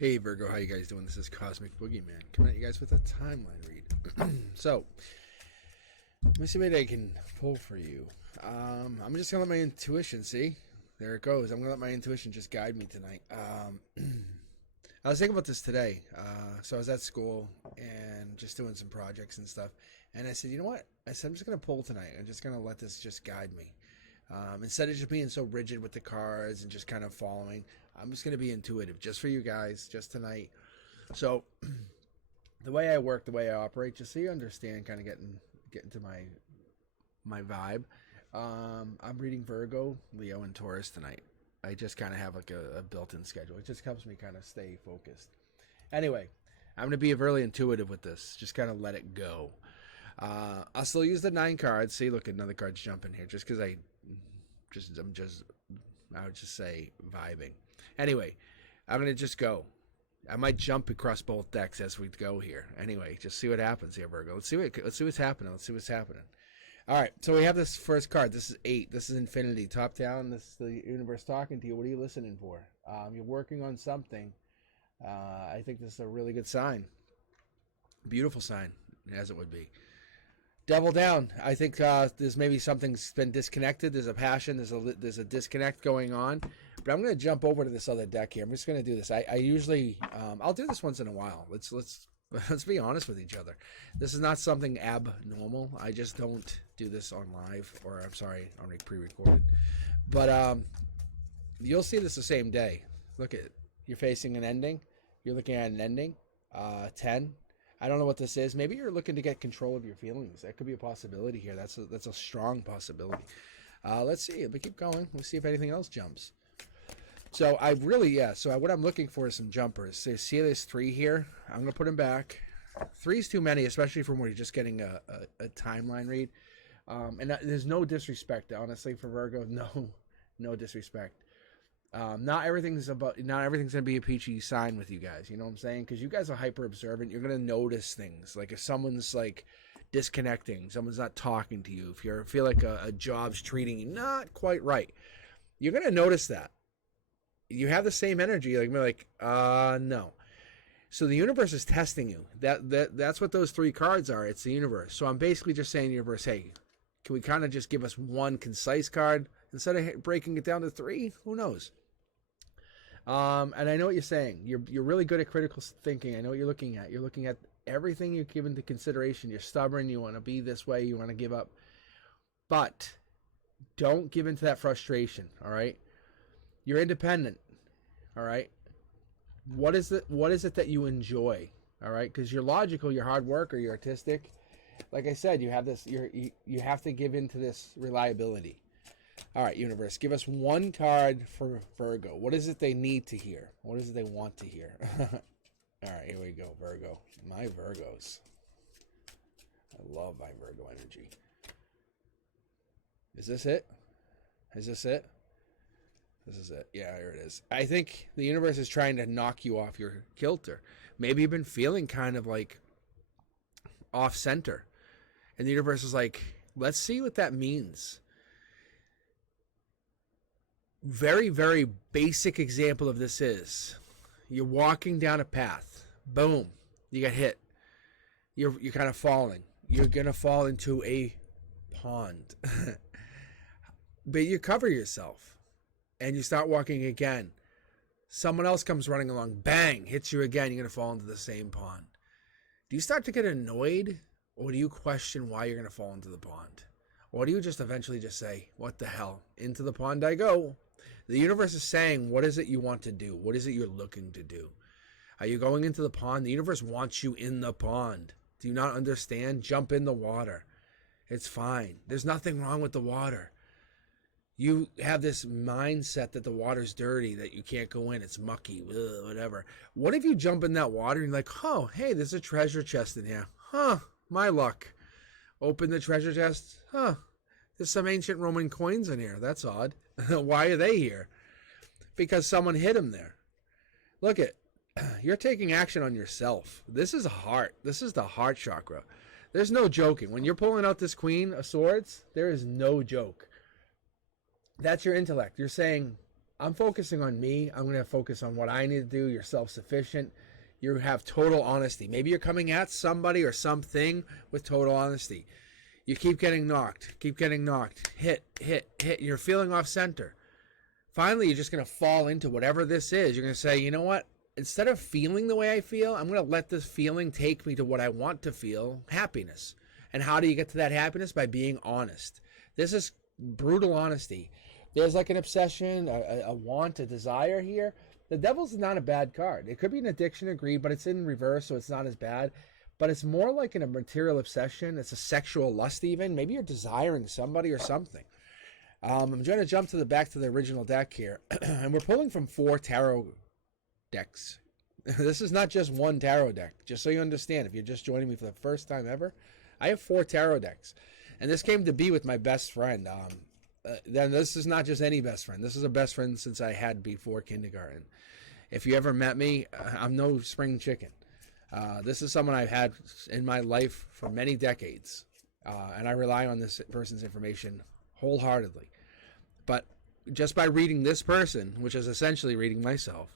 Hey Virgo, how you guys doing? This is Cosmic Boogeyman coming at you guys with a timeline read. So, let me see what I can pull for you. I'm just gonna let my intuition see. There it goes. I'm gonna let my intuition just guide me tonight. I was thinking about this today. So I was at school and just doing some projects and stuff, and I said, you know what? I said I'm just gonna pull tonight. I'm just gonna let this just guide me. Instead of just being so rigid with the cards and just kind of following, I'm just going to be intuitive just for you guys, just tonight. So, the way I work, the way I operate, just so you understand, kind of getting to my vibe. I'm reading Virgo, Leo, and Taurus tonight. I just kind of have like a built-in schedule. It just helps me kind of stay focused. Anyway, I'm going to be really intuitive with this. Just kind of let it go. I'll still use the 9 cards. See, look, another card's jumping here just because I would just say vibing. Anyway, I'm going to just go. I might jump across both decks as we go here. Anyway, just see what happens here, Virgo. Let's see what's happening. Let's see what's happening. All right, so we have this first card. This is 8. This is infinity. Top down, this is the universe talking to you. What are you listening for? You're working on something. I think this is a really good sign. Beautiful sign, as it would be. Devil down. I think there's maybe something's been disconnected. There's a passion. There's a disconnect going on. But I'm going to jump over to this other deck here. I'm just going to do this. I usually I'll do this once in a while. Let's be honest with each other. This is not something abnormal. I just don't do this on live, or I'm sorry, on pre-recorded. But you'll see this the same day. Look at it. You're facing an ending. You're looking at an ending. 10. I don't know what this is. Maybe you're looking to get control of your feelings. That could be a possibility here. That's a strong possibility. Let's see. But keep going. Let's see if anything else jumps. So what I'm looking for is some jumpers. So see this 3 here? I'm going to put them back. 3's too many, especially from where you're just getting a timeline read. And there's no disrespect, honestly, for Virgo. No disrespect. Not everything's going to be a peachy sign with you guys. You know what I'm saying? Because you guys are hyper observant. You're going to notice things. Like if someone's like disconnecting, someone's not talking to you, if you feel like a job's treating you not quite right, you're going to notice that. You have the same energy. No. So the universe is testing you. That's what those 3 cards are. It's the universe. So I'm basically just saying, universe, hey, can we kind of just give us one concise card instead of breaking it down to 3? Who knows? And I know what you're saying. You're really good at critical thinking. I know what you're looking at. You're looking at everything you give into consideration. You're stubborn. You want to be this way. You want to give up. But don't give into that frustration, all right? You're independent, all right? What is it that you enjoy, all right? Because you're logical, you're hard worker, you're artistic. Like I said, you have this. You have to give into this reliability. All right, universe, give us one card for Virgo. What is it they need to hear? What is it they want to hear? All right, here we go, Virgo. My Virgos. I love my Virgo energy. Is this it? Is this it? This is it. Yeah, here it is. I think the universe is trying to knock you off your kilter. Maybe you've been feeling kind of like off center. And the universe is like, let's see what that means. Very, very basic example of this is you're walking down a path. Boom. You get hit. You're kind of falling. You're going to fall into a pond. But you cover yourself. And you start walking again. Someone else comes running along. Bang! Hits you again. You're going to fall into the same pond. Do you start to get annoyed? Or do you question why you're going to fall into the pond? Or do you just eventually just say, what the hell? Into the pond I go. The universe is saying, what is it you want to do? What is it you're looking to do? Are you going into the pond? The universe wants you in the pond. Do you not understand? Jump in the water. It's fine. There's nothing wrong with the water. You have this mindset that the water's dirty, that you can't go in, it's mucky, whatever. What if you jump in that water and you're like, oh, hey, there's a treasure chest in here. Huh, my luck. Open the treasure chest. Huh, there's some ancient Roman coins in here. That's odd. Why are they here? Because someone hid them there. Look at, you're taking action on yourself. This is a heart. This is the heart chakra. There's no joking. When you're pulling out this Queen of Swords, there is no joke. That's your intellect. You're saying, I'm focusing on me. I'm going to focus on what I need to do. You're self-sufficient. You have total honesty. Maybe you're coming at somebody or something with total honesty. You keep getting knocked, hit. You're feeling off center. Finally, you're just going to fall into whatever this is. You're going to say, you know what? Instead of feeling the way I feel, I'm going to let this feeling take me to what I want to feel, happiness. And how do you get to that happiness? By being honest. This is brutal honesty. There's like an obsession, a want, a desire here. The Devil's not a bad card. It could be an addiction, agreed, but it's in reverse, so it's not as bad. But it's more like a material obsession. It's a sexual lust even. Maybe you're desiring somebody or something. I'm trying to jump back to the original deck here. And we're pulling from 4 tarot decks. This is not just one tarot deck. Just so you understand, if you're just joining me for the first time ever, I have 4 tarot decks. And this came to be with my best friend. Then this is not just any best friend. This is a best friend since I had before kindergarten. If you ever met me, I'm no spring chicken. This is someone I've had in my life for many decades. And I rely on this person's information wholeheartedly. But just by reading this person, which is essentially reading myself,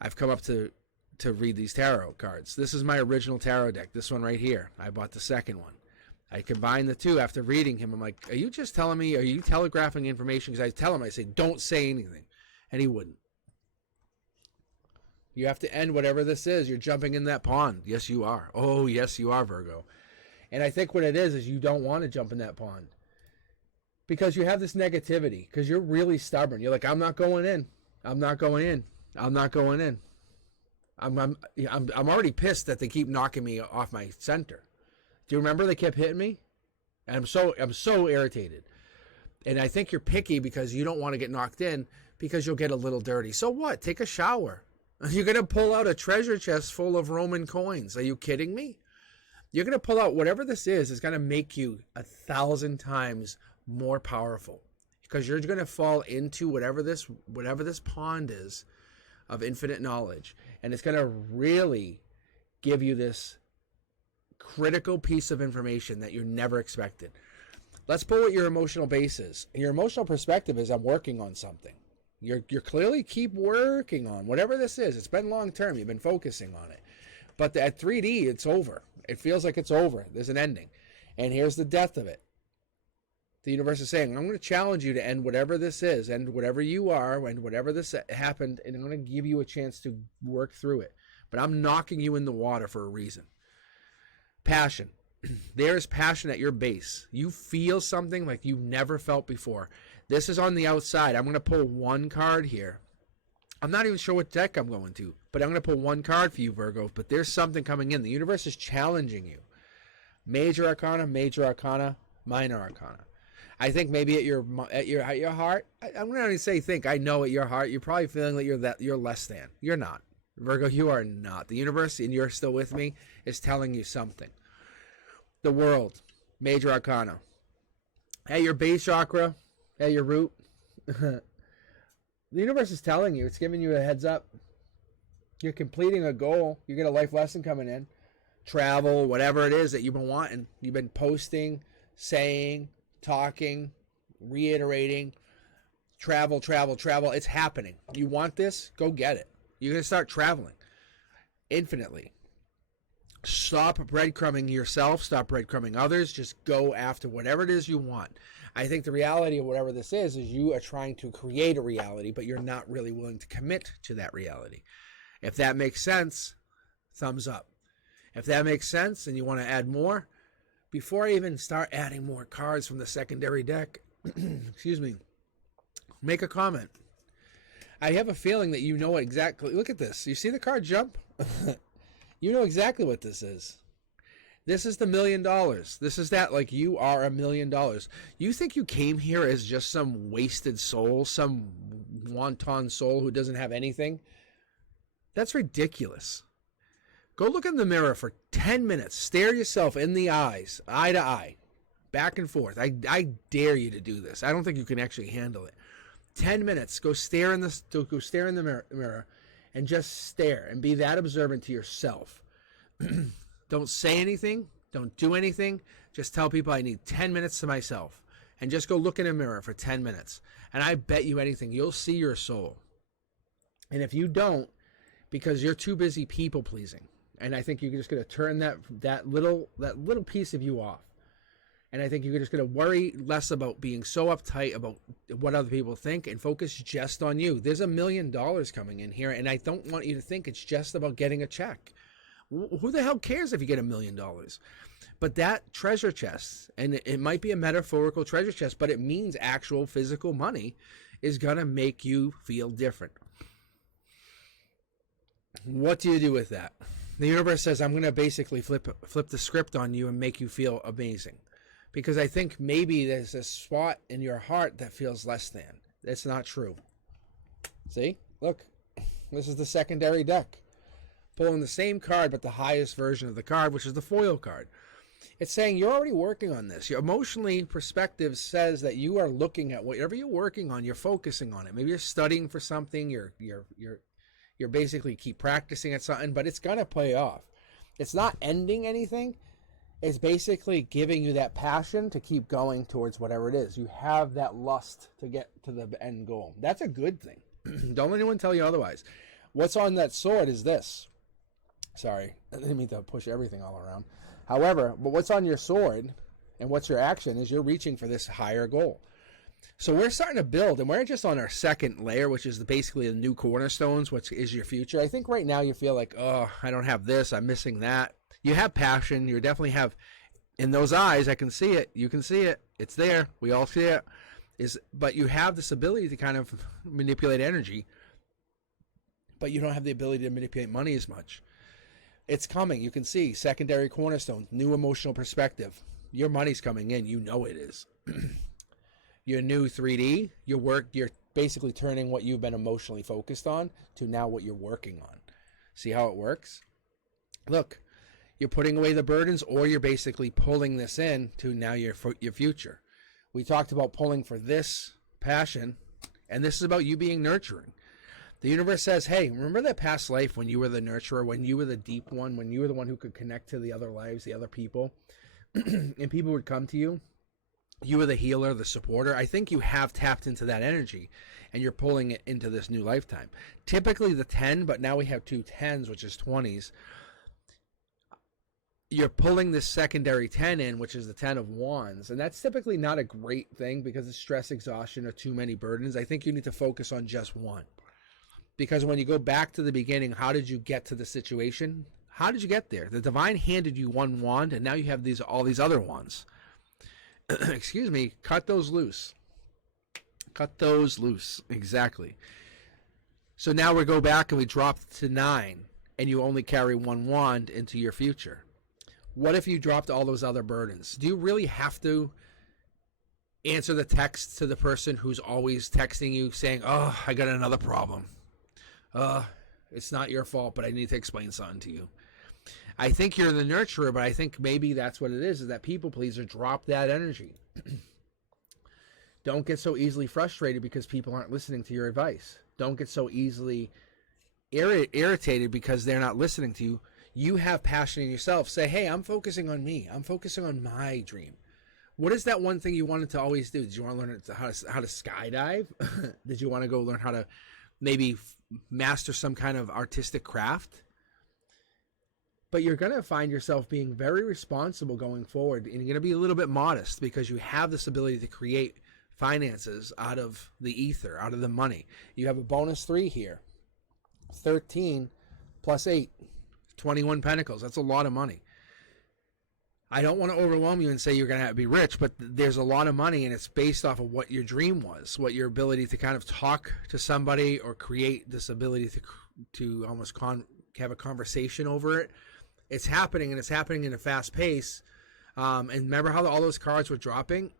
I've come up to read these tarot cards. This is my original tarot deck. This one right here. I bought the second one. I combined the two after reading him. I'm like, are you just telling me, are you telegraphing information? Because I tell him, I say, don't say anything. And he wouldn't. You have to end whatever this is. You're jumping in that pond. Yes, you are. Oh, yes, you are, Virgo. And I think what it is you don't want to jump in that pond. Because you have this negativity. Because you're really stubborn. You're like, I'm not going in. I'm not going in. I'm not going in. I'm already pissed that they keep knocking me off my center. Do you remember they kept hitting me? And I'm so irritated. And I think you're picky because you don't want to get knocked in because you'll get a little dirty. So what? Take a shower. You're going to pull out a treasure chest full of Roman coins. Are you kidding me? You're going to pull out whatever this is going to make you 1,000 times more powerful because you're going to fall into whatever this pond is of infinite knowledge. And it's going to really give you this critical piece of information that you never expected. Let's pull what your emotional base is. And your emotional perspective is I'm working on something. You're clearly keep working on whatever this is. It's been long term. You've been focusing on it. But at 3D, it's over. It feels like it's over. There's an ending. And here's the death of it. The universe is saying, I'm going to challenge you to end whatever this is, end whatever you are, and whatever this happened, and I'm going to give you a chance to work through it. But I'm knocking you in the water for a reason. Passion. There is passion at your base. You feel something like you've never felt before. This is on the outside. I'm going to pull one card here. I'm not even sure what deck I'm going to, but I'm going to pull one card for you, Virgo. But there's something coming in. The universe is challenging you. Major arcana, minor arcana. I think maybe at your heart, I'm going to say think. I know at your heart, you're probably feeling that you're less than. You're not. Virgo, you are not. The universe, and you're still with me, is telling you something. The world, major arcana. At your base chakra, at your root, the universe is telling you, it's giving you a heads up. You're completing a goal. You get a life lesson coming in. Travel, whatever it is that you've been wanting. You've been posting, saying, talking, reiterating. Travel. It's happening. You want this? Go get it. You're going to start traveling infinitely. Stop breadcrumbing yourself. Stop breadcrumbing others. Just go after whatever it is you want. I think the reality of whatever this is you are trying to create a reality, but you're not really willing to commit to that reality. If that makes sense, thumbs up. If that makes sense and you want to add more, before I even start adding more cards from the secondary deck, excuse me, make a comment. I have a feeling that you know exactly. Look at this. You see the card jump? You know exactly what this is. This is the $1 million. This is that, like, you are $1 million. You think you came here as just some wasted soul, some wanton soul who doesn't have anything? That's ridiculous. Go look in the mirror for 10 minutes. Stare yourself in the eyes, eye to eye, back and forth. I dare you to do this. I don't think you can actually handle it. 10 minutes. Go stare in the mirror and just stare and be that observant to yourself. Don't say anything. Don't do anything. Just tell people I need 10 minutes to myself. and just go look in a mirror for 10 minutes. And I bet you anything, you'll see your soul. And if you don't, because you're too busy people pleasing, and I think you're just going to turn that little piece of you off. And I think you're just going to worry less about being so uptight about what other people think and focus just on you. There's $1 million coming in here, and I don't want you to think it's just about getting a check. Who the hell cares if you get $1 million? But that treasure chest, and it might be a metaphorical treasure chest, but it means actual physical money, is going to make you feel different. What do you do with that? The universe says, I'm going to basically flip the script on you and make you feel amazing. Because I think maybe there's a spot in your heart that feels less than. That's not true. See? Look. This is the secondary deck. Pulling the same card, but the highest version of the card, which is the foil card. It's saying you're already working on this. Your emotionally perspective says that you are looking at whatever you're working on, you're focusing on it. Maybe you're studying for something, you're basically keep practicing at something, but it's going to pay off. It's not ending anything. It's basically giving you that passion to keep going towards whatever it is. You have that lust to get to the end goal. That's a good thing. Don't let anyone tell you otherwise. What's on that sword is this. Sorry, I didn't mean to push everything all around. However, but what's on your sword and what's your action is you're reaching for this higher goal. So we're starting to build, and we're just on our second layer, which is basically the new cornerstones, which is your future. I think right now you feel like, oh, I don't have this, I'm missing that. You have passion. You definitely have, in those eyes, I can see it. You can see it. It's there. We all see it. But you have this ability to kind of manipulate energy, but you don't have the ability to manipulate money as much. It's coming. You can see secondary cornerstones, new emotional perspective. Your money's coming in. You know it is. Your new 3D, you're basically turning what you've been emotionally focused on to now what you're working on. See how it works? Look. You're putting away the burdens, or you're basically pulling this in to now your future. We talked about pulling for this passion, and this is about you being nurturing. The universe says, hey, remember that past life when you were the nurturer, when you were the deep one, when you were the one who could connect to the other lives, the other people, and people would come to you? You were the healer, the supporter. I think you have tapped into that energy, and you're pulling it into this new lifetime. Typically the 10, but now we have two 10s, which is 20s. You're pulling this secondary 10 in, which is the 10 of wands. And that's typically not a great thing because it's stress, exhaustion, or too many burdens. I think you need to focus on just one. Because when you go back to the beginning, how did you get to the situation? How did you get there? The divine handed you one wand, and now you have all these other wands. Excuse me, cut those loose. Cut those loose. Exactly. So now we go back and we drop to 9, and you only carry one wand into your future. What if you dropped all those other burdens? Do you really have to answer the text to the person who's always texting you saying, oh, I got another problem. It's not your fault, but I need to explain something to you. I think you're the nurturer, but I think maybe that's what it is that people pleaser. Drop that energy. Don't get so easily frustrated because people aren't listening to your advice. Don't get so easily irritated because they're not listening to you. You have passion in yourself. Say, hey, I'm focusing on me. I'm focusing on my dream. What is that one thing you wanted to always do? Did you want to learn how to skydive? Did you want to go learn how to maybe master some kind of artistic craft? But you're going to find yourself being very responsible going forward, and you're going to be a little bit modest because you have this ability to create finances out of the ether, out of the money. You have a bonus 3 here. 13 plus 8. 21 pentacles. That's a lot of money. I don't want to overwhelm you and say you're going to have to be rich, but there's a lot of money, and it's based off of what your dream was, what your ability to kind of talk to somebody or create this ability to almost have a conversation over it. It's happening, and it's happening in a fast pace. And remember how all those cards were dropping?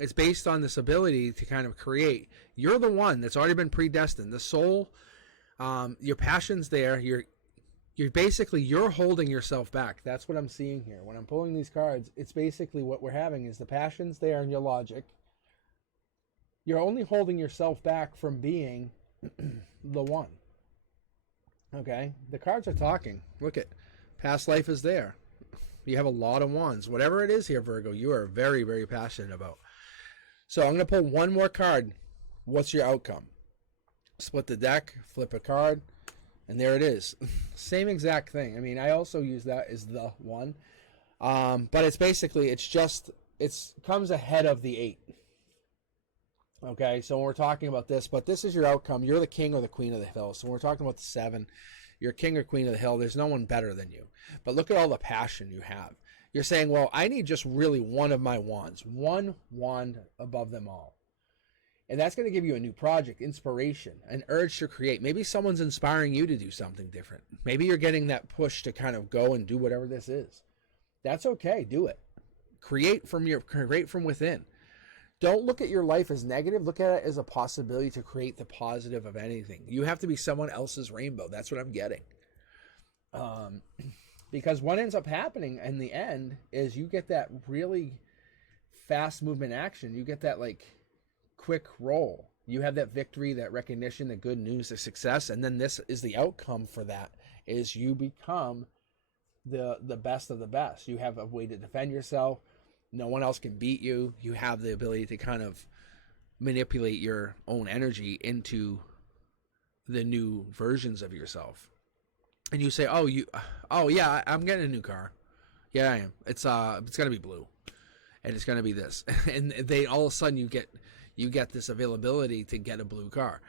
It's based on this ability to kind of create. You're the one that's already been predestined. The soul, your passion's there. You're holding yourself back. That's what I'm seeing here. When I'm pulling these cards, it's basically what we're having is the passion's there and your logic. You're only holding yourself back from being the one. Okay? The cards are talking. Look at past life is there. You have a lot of wands. Whatever it is here, Virgo, you are very, very passionate about. So I'm going to pull one more card. What's your outcome? Split the deck, flip a card, and there it is. Same exact thing. I mean, I also use that as the one. But it's basically, it comes ahead of the 8. Okay, so when we're talking about this, but this is your outcome. You're the king or the queen of the hill. So when we're talking about the 7, you're king or queen of the hill. There's no one better than you. But look at all the passion you have. You're saying, well, I need just really one of my wands. One wand above them all. And that's going to give you a new project, inspiration, an urge to create. Maybe someone's inspiring you to do something different. Maybe you're getting that push to kind of go and do whatever this is. That's okay. Do it. Create from within. Don't look at your life as negative. Look at it as a possibility to create the positive of anything. You have to be someone else's rainbow. That's what I'm getting. Because what ends up happening in the end is you get that really fast movement action. You get that like quick roll. You have that victory, that recognition, the good news, the success. And then this is the outcome for that is you become the best of the best. You have a way to defend yourself. No one else can beat you. You have the ability to kind of manipulate your own energy into the new versions of yourself. And you say, oh yeah, I'm getting a new car. Yeah, I am. It's going to be blue. And it's going to be this. And they all of a sudden you get this availability to get a blue car.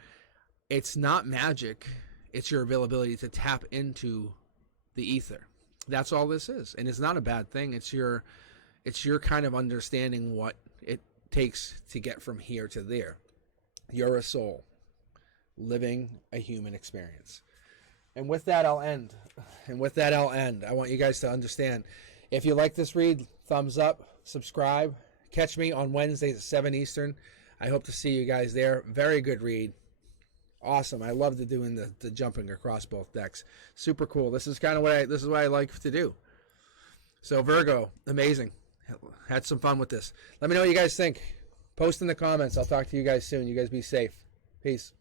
It's not magic. It's your availability to tap into the ether. That's all this is. And it's not a bad thing. It's your kind of understanding what it takes to get from here to there. You're a soul living a human experience. And with that, I'll end. I want you guys to understand. If you like this read, thumbs up, subscribe. Catch me on Wednesdays at 7 Eastern. I hope to see you guys there. Very good read. Awesome. I love doing the jumping across both decks. Super cool. This is kind of what I like to do. So Virgo, amazing. Had some fun with this. Let me know what you guys think. Post in the comments. I'll talk to you guys soon. You guys be safe. Peace.